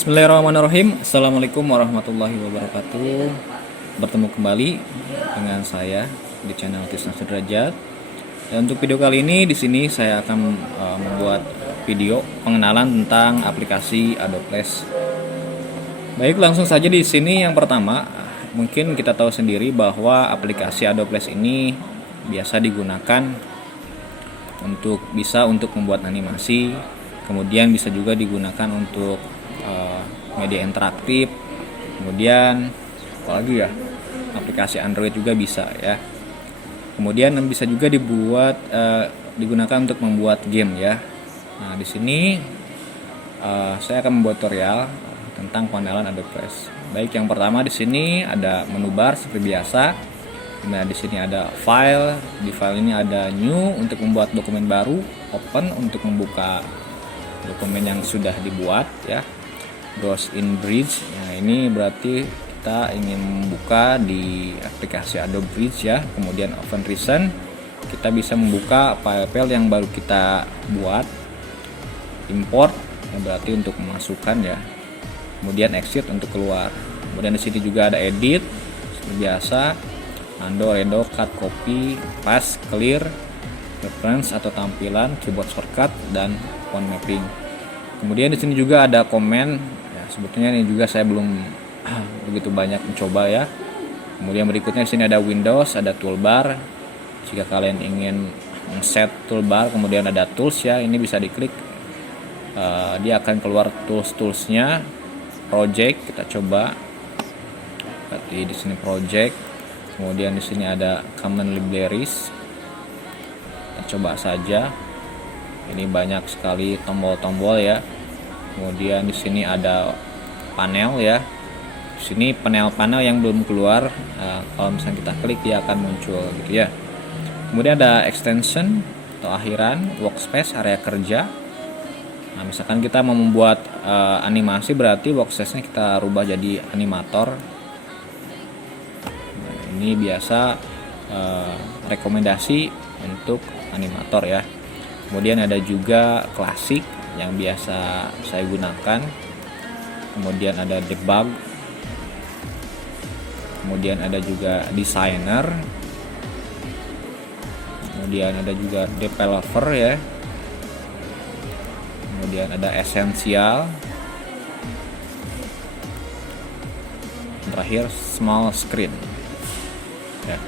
Bismillahirrahmanirrahim. Assalamualaikum warahmatullahi wabarakatuh. Bertemu kembali dengan saya di channel Tisna Sudrajat. Dan untuk video kali ini di sini saya akan membuat video pengenalan tentang aplikasi Adobe Flash. Baik, langsung saja di sini. Yang pertama, mungkin kita tahu sendiri bahwa aplikasi Adobe Flash ini biasa digunakan untuk membuat animasi, kemudian bisa juga digunakan untuk media interaktif, kemudian apalagi ya, aplikasi Android juga bisa ya. Kemudian bisa juga digunakan untuk membuat game ya. Nah, di sini saya akan membuat tutorial tentang pengenalan Adobe Flash. Baik, yang pertama di sini ada menu bar seperti biasa. Nah, di sini ada file. Di file ini ada new untuk membuat dokumen baru, open untuk membuka dokumen yang sudah dibuat ya. Browse in Bridge. Nah, ini berarti kita ingin membuka di aplikasi Adobe Bridge ya. Kemudian Open Recent, kita bisa membuka file-file yang baru kita buat. Import, yang berarti untuk memasukkan ya. Kemudian Exit untuk keluar. Kemudian di sini juga ada Edit seperti biasa. Undo, Redo, Cut, Copy, Paste, Clear, Reference atau tampilan, Keyboard Shortcut, dan Font Mapping. Kemudian di sini juga ada komen. Ya, sebetulnya ini juga saya belum begitu banyak mencoba ya. Kemudian berikutnya di sini ada Windows, ada toolbar. Jika kalian ingin set toolbar, kemudian ada tools ya. Ini bisa diklik. Dia akan keluar toolsnya. Project, kita coba. Berarti di sini project. Kemudian di sini ada Common Libraries. Kita coba saja. Ini banyak sekali tombol-tombol ya. Kemudian di sini ada panel ya. Di sini panel-panel yang belum keluar. Kalau misalnya kita klik dia akan muncul gitu ya. Kemudian ada extension atau akhiran, workspace, area kerja. Nah, misalkan kita mau membuat animasi, berarti workspace-nya kita rubah jadi animator. Nah, ini biasa rekomendasi untuk animator ya. Kemudian ada juga klasik yang biasa saya gunakan. Kemudian ada debug. Kemudian ada juga designer. Kemudian ada juga developer ya. Kemudian ada essential. Terakhir small screen. Ya.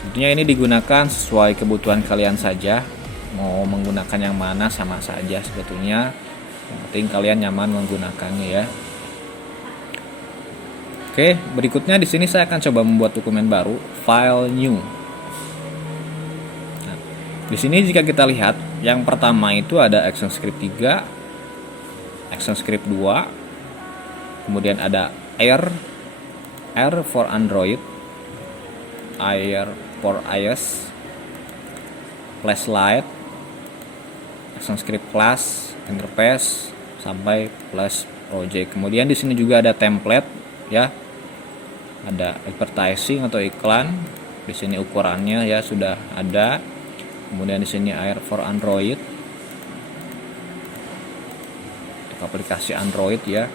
Sebetulnya ini digunakan sesuai kebutuhan kalian saja. Mau menggunakan yang mana sama saja sebetulnya, yang penting kalian nyaman menggunakannya ya. Oke, berikutnya di sini saya akan coba membuat dokumen baru, file new. Nah, di sini jika kita lihat, yang pertama itu ada ActionScript 3, ActionScript 2, kemudian ada Air for Android, Air for iOS, Flashlight, ActionScript Class, Interface, sampai Flash Project. Kemudian di sini juga ada template ya. Ada advertising atau iklan. Di sini ukurannya ya sudah ada. Kemudian di sini Air for Android. Untuk aplikasi Android ya.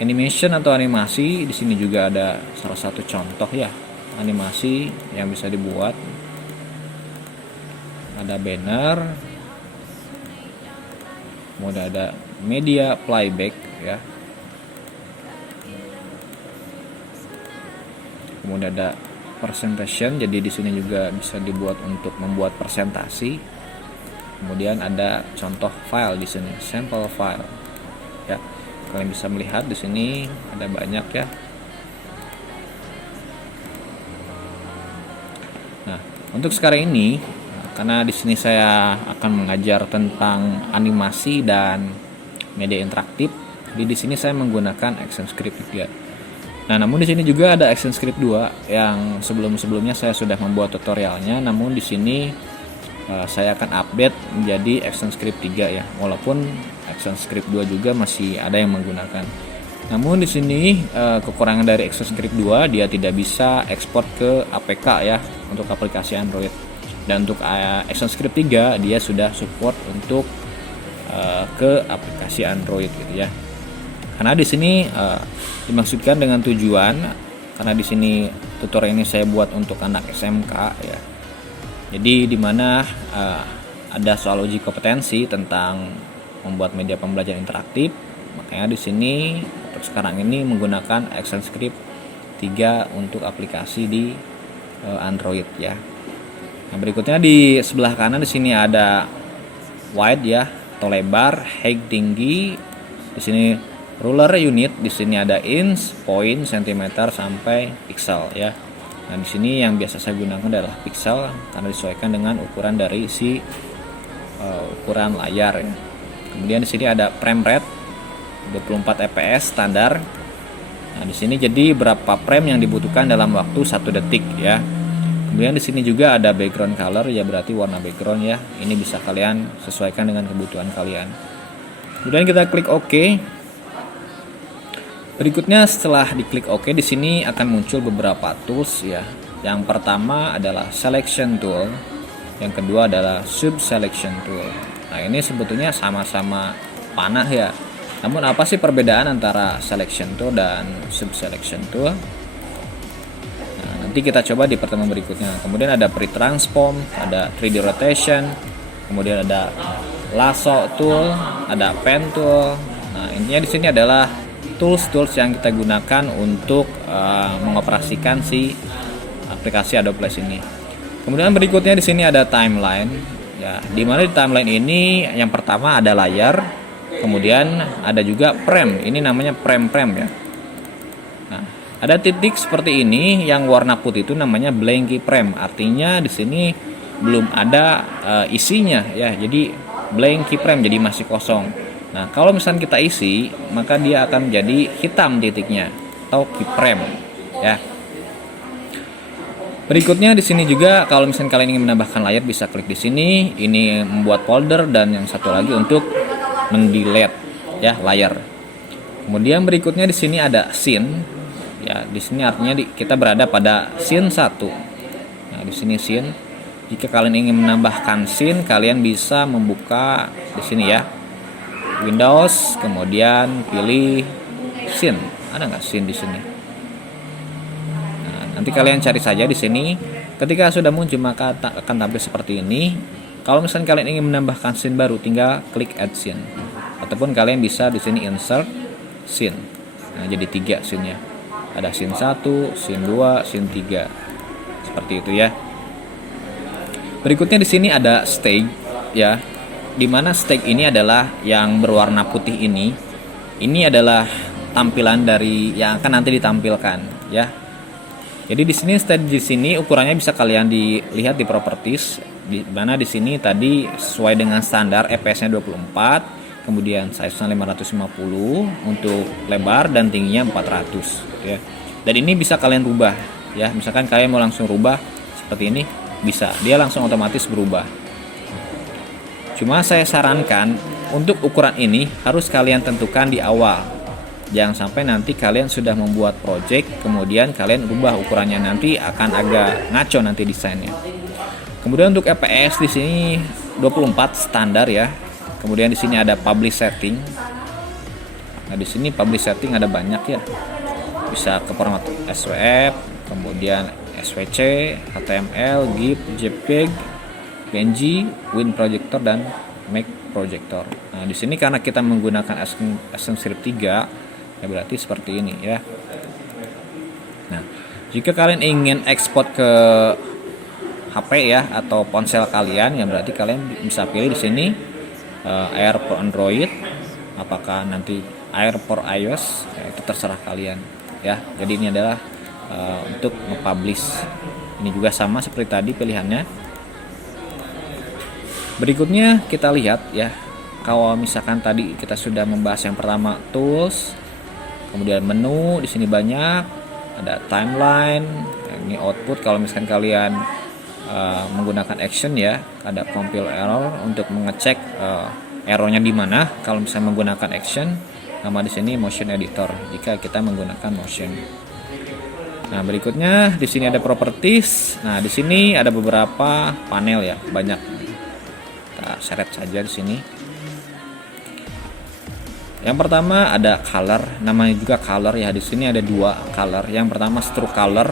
Animation atau animasi, di sini juga ada salah satu contoh ya, animasi yang bisa dibuat. Ada banner. Kemudian ada media playback ya. Kemudian ada presentation, jadi di sini juga bisa dibuat untuk membuat presentasi. Kemudian ada contoh file di sini, sample file. Ya. Kalian bisa melihat di sini ada banyak ya. Nah, untuk sekarang ini karena di sini saya akan mengajar tentang animasi dan media interaktif, jadi di sini saya menggunakan ActionScript 3. Nah, namun di sini juga ada ActionScript 2 yang sebelumnya saya sudah membuat tutorialnya, namun di sini saya akan update menjadi ActionScript 3 ya. Walaupun ActionScript 2 juga masih ada yang menggunakan. Namun di sini kekurangan dari ActionScript 2, dia tidak bisa ekspor ke APK ya untuk aplikasi Android. Dan untuk ActionScript 3 dia sudah support untuk ke aplikasi Android gitu ya. Karena di sini dimaksudkan dengan tujuan, karena di sini tutorial ini saya buat untuk anak SMK ya. Jadi di mana ada soal uji kompetensi tentang membuat media pembelajaran interaktif. Makanya di sini untuk sekarang ini menggunakan ActionScript 3 untuk aplikasi di Android ya. Nah, berikutnya di sebelah kanan di sini ada width ya atau lebar, height tinggi. Di sini ruler unit, di sini ada inch, point, centimeter sampai pixel ya. Nah, di sini yang biasa saya gunakan adalah pixel karena disesuaikan dengan ukuran dari si ukuran layar ya. Kemudian di sini ada frame rate 24 fps standar. Nah, di sini jadi berapa frame yang dibutuhkan dalam waktu 1 detik ya. Kemudian di sini juga ada background color ya, berarti warna background ya. Ini bisa kalian sesuaikan dengan kebutuhan kalian. Kemudian kita klik OK. Berikutnya setelah diklik OK, di sini akan muncul beberapa tools ya. Yang pertama adalah selection tool, yang kedua adalah sub selection tool. Nah, ini sebetulnya sama-sama panah ya. Namun apa sih perbedaan antara selection tool dan sub selection tool? Nah, nanti kita coba di pertemuan berikutnya. Kemudian ada pre-transform, ada 3D rotation, kemudian ada lasso tool, ada pen tool. Nah, intinya di sini adalah tools yang kita gunakan untuk mengoperasikan si aplikasi Adobe Flash ini. Kemudian berikutnya di sini ada timeline ya, di mana di timeline ini yang pertama ada layar, kemudian ada juga frame. Ini namanya frame ya. Nah, ada titik seperti ini yang warna putih itu namanya blank frame. Artinya di sini belum ada isinya ya. Jadi blank frame, jadi masih kosong. Nah, kalau misalnya kita isi, maka dia akan menjadi hitam titiknya atau keyframe ya. Berikutnya di sini juga kalau misalnya kalian ingin menambahkan layar bisa klik di sini. Ini membuat folder dan yang satu lagi untuk mendelete ya layar. Kemudian berikutnya di sini ada scene. Ya, di sini artinya kita berada pada scene 1. Nah, di sini scene. Jika kalian ingin menambahkan scene, kalian bisa membuka di sini ya. Windows, kemudian pilih scene. Ada nggak scene di sini? Nah, nanti kalian cari saja di sini. Ketika sudah muncul maka akan tampil seperti ini. Kalau misalnya kalian ingin menambahkan scene baru, tinggal klik add scene. Ataupun kalian bisa di sini insert scene. Nah, jadi 3 scene-nya. Ada scene 1, scene 2, scene 3. Seperti itu ya. Berikutnya di sini ada stage ya. Di mana stage ini adalah yang berwarna putih ini. Ini adalah tampilan dari yang akan nanti ditampilkan ya. Jadi di sini stage di sini ukurannya bisa kalian dilihat di properties, di mana di sini tadi sesuai dengan standar fps-nya 24, kemudian size-nya 550 untuk lebar dan tingginya 400 ya. Dan ini bisa kalian rubah ya. Misalkan kalian mau langsung rubah seperti ini, bisa. Dia langsung otomatis berubah. Cuma saya sarankan untuk ukuran ini harus kalian tentukan di awal. Jangan sampai nanti kalian sudah membuat project kemudian kalian ubah ukurannya, nanti akan agak ngaco nanti desainnya. Kemudian untuk fps di sini 24 standar ya. Kemudian di sini ada publish setting. Nah, di sini publish setting ada banyak ya. Bisa ke format SVF, kemudian SVC, HTML, GIF, JPEG, PNG, Win Projector dan Make Projector. Nah, di sini karena kita menggunakan ActionScript 3, ya berarti seperti ini ya. Nah, jika kalian ingin ekspor ke HP ya atau ponsel kalian, ya berarti kalian bisa pilih di sini Air for Android, apakah nanti Air for iOS, ya, itu terserah kalian ya. Jadi ini adalah untuk nge-publish. Ini juga sama seperti tadi pilihannya. Berikutnya kita lihat ya, kalau misalkan tadi kita sudah membahas yang pertama tools, kemudian menu di sini banyak, ada timeline, ini output. Kalau misalkan kalian menggunakan action ya, ada compile error untuk mengecek errornya di mana. Kalau misalnya menggunakan action, nama di sini motion editor jika kita menggunakan motion. Nah, berikutnya di sini ada properties. Nah, di sini ada beberapa panel ya, banyak. Kita seret saja di sini. Yang pertama ada color, namanya juga color ya. Di sini ada dua color. Yang pertama stroke color,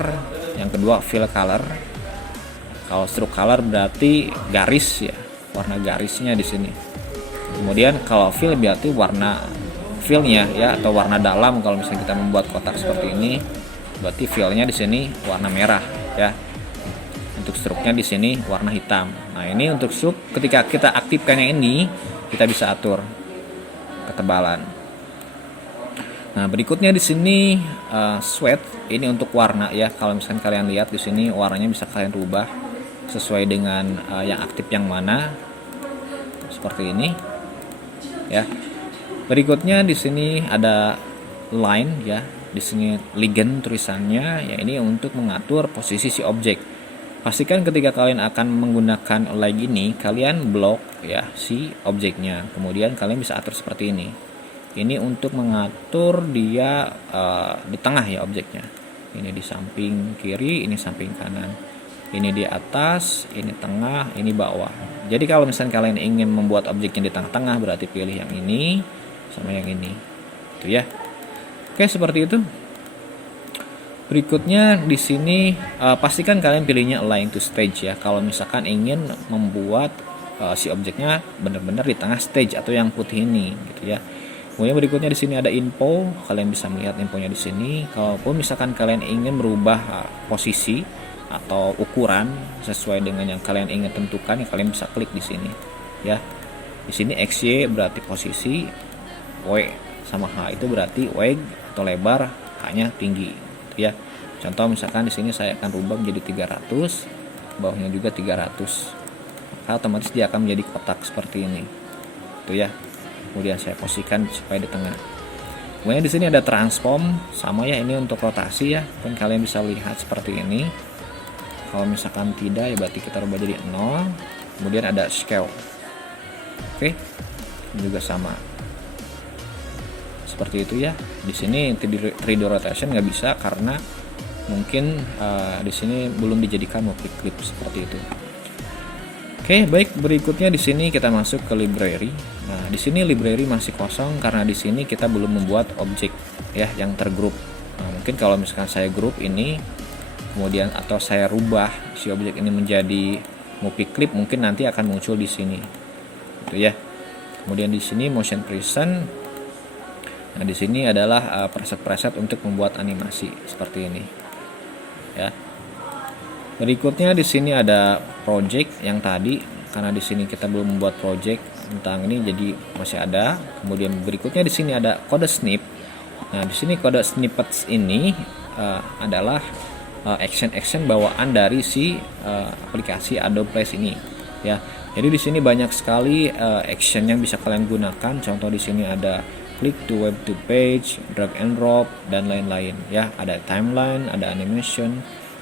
yang kedua fill color. Kalau stroke color berarti garis ya, warna garisnya di sini. Kemudian kalau fill berarti warna fillnya ya, atau warna dalam. Kalau misalnya kita membuat kotak seperti ini, berarti fillnya di sini warna merah ya. Untuk stroke-nya di sini warna hitam. Nah, ini untuk stroke ketika kita aktifkan yang ini, kita bisa atur ketebalan. Nah, berikutnya di sini sweat, ini untuk warna ya. Kalau misalkan kalian lihat di sini warnanya bisa kalian rubah sesuai dengan yang aktif yang mana. Seperti ini. Ya. Berikutnya di sini ada line ya. Di sini legend tulisannya ya, ini untuk mengatur posisi si objek. Pastikan ketika kalian akan menggunakan line ini, kalian blok ya si objeknya. Kemudian kalian bisa atur seperti ini. Ini untuk mengatur dia di tengah ya objeknya. Ini di samping kiri, ini samping kanan. Ini di atas, ini tengah, ini bawah. Jadi kalau misalnya kalian ingin membuat objeknya di tengah-tengah, berarti pilih yang ini sama yang ini. Itu ya. Oke, seperti itu. Berikutnya di sini pastikan kalian pilihnya align to stage ya. Kalau misalkan ingin membuat si objeknya benar-benar di tengah stage atau yang putih ini gitu ya. Kemudian berikutnya di sini ada info, kalian bisa melihat infonya di sini. Kalaupun misalkan kalian ingin merubah posisi atau ukuran sesuai dengan yang kalian ingin tentukan, ya kalian bisa klik di sini ya. Di sini XY berarti posisi, W sama H itu berarti weight atau lebar, H-nya tinggi. Ya, contoh misalkan di sini saya akan rubah menjadi 300, bawahnya juga 300, maka otomatis dia akan menjadi kotak seperti ini, itu ya. Kemudian saya posisikan supaya di tengah. Kemudian di sini ada transform, sama ya, ini untuk rotasi ya, dan kalian bisa lihat seperti ini. Kalau misalkan tidak ya berarti kita rubah jadi 0. Kemudian ada scale, oke, juga sama. Seperti itu ya. Di sini 3D rotation nggak bisa karena mungkin di sini belum dijadikan multi clip seperti itu. Oke, baik, berikutnya di sini kita masuk ke library. Nah, di sini library masih kosong karena di sini kita belum membuat objek ya yang tergroup. Nah, mungkin kalau misalkan saya group ini kemudian atau saya rubah si objek ini menjadi multi clip, mungkin nanti akan muncul di sini. Gitu ya. Kemudian di sini motion present. Nah, di sini adalah preset-preset untuk membuat animasi seperti ini. Ya. Berikutnya di sini ada project yang tadi, karena di sini kita belum membuat project tentang ini jadi masih ada. Kemudian berikutnya di sini ada kode snip. Nah, di sini kode snippets ini adalah action-action bawaan dari si aplikasi Adobe Flash ini, ya. Jadi di sini banyak sekali action yang bisa kalian gunakan. Contoh di sini ada click to web to page, drag and drop, dan lain-lain ya. Ada timeline, ada animation,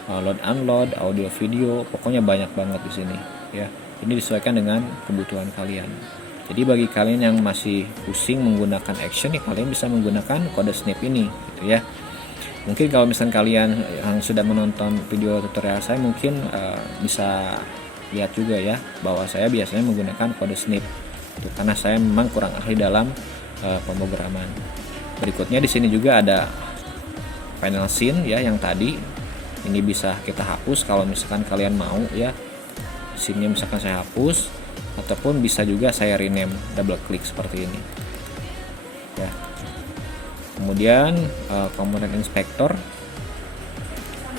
load unload, audio video, pokoknya banyak banget di sini ya. Ini disesuaikan dengan kebutuhan kalian. Jadi bagi kalian yang masih pusing menggunakan action, ya kalian bisa menggunakan kode snip ini gitu ya. Mungkin kalau misalnya kalian yang sudah menonton video tutorial saya mungkin bisa lihat juga ya bahwa saya biasanya menggunakan kode snip itu karena saya memang kurang ahli dalam pemrograman. Berikutnya di sini juga ada final scene ya, yang tadi ini bisa kita hapus kalau misalkan kalian mau ya. Sini misalkan saya hapus, ataupun bisa juga saya rename, double klik seperti ini ya. Kemudian komponen inspektor.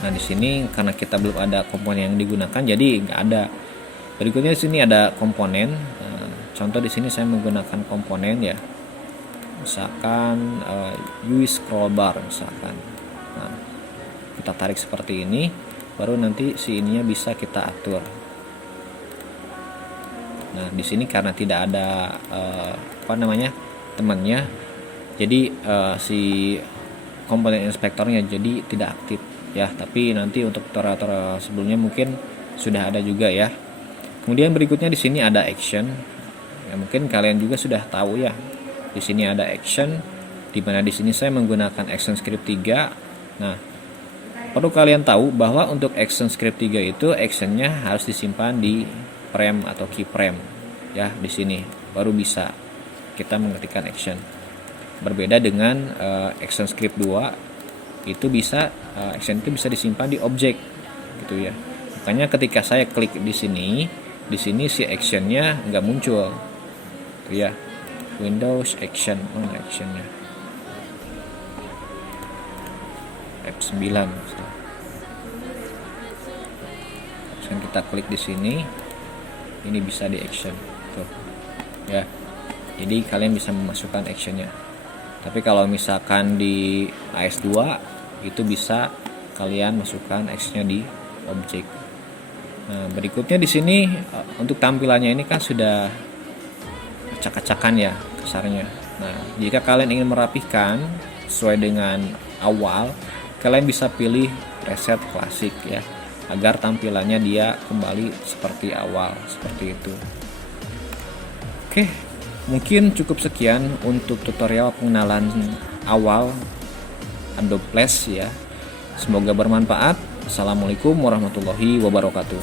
Nah, di sini karena kita belum ada komponen yang digunakan jadi nggak ada. Berikutnya di sini ada komponen. Contoh di sini saya menggunakan komponen ya. Misalkan UI scroll bar misalkan. Nah, kita tarik seperti ini, baru nanti si ininya bisa kita atur. Nah, di sini karena tidak ada temannya, jadi si komponen inspektornya jadi tidak aktif ya. Tapi nanti untuk tutorial sebelumnya mungkin sudah ada juga ya. Kemudian berikutnya di sini ada action. Ya, mungkin kalian juga sudah tahu ya. Di sini ada action, di mana di sini saya menggunakan action script 3. Nah, perlu kalian tahu bahwa untuk action script 3 itu actionnya harus disimpan di frame atau keyframe ya. Di sini baru bisa kita mengetikkan action. Berbeda dengan action script 2, itu bisa action itu bisa disimpan di objek gitu ya. Makanya ketika saya klik di sini si actionnya nggak muncul gitu ya. Windows action, mana actionnya? F9. Action kita klik di sini, ini bisa di action tuh ya. Jadi kalian bisa memasukkan actionnya. Tapi kalau misalkan di AS2 itu bisa kalian masukkan actionnya di objek. Nah, berikutnya di sini untuk tampilannya ini kan sudah acak-acakan ya kasarnya. Nah, jika kalian ingin merapihkan sesuai dengan awal, kalian bisa pilih reset klasik ya, agar tampilannya dia kembali seperti awal, seperti itu. Oke, mungkin cukup sekian untuk tutorial pengenalan awal Adobe Flash ya. Semoga bermanfaat. Assalamualaikum warahmatullahi wabarakatuh.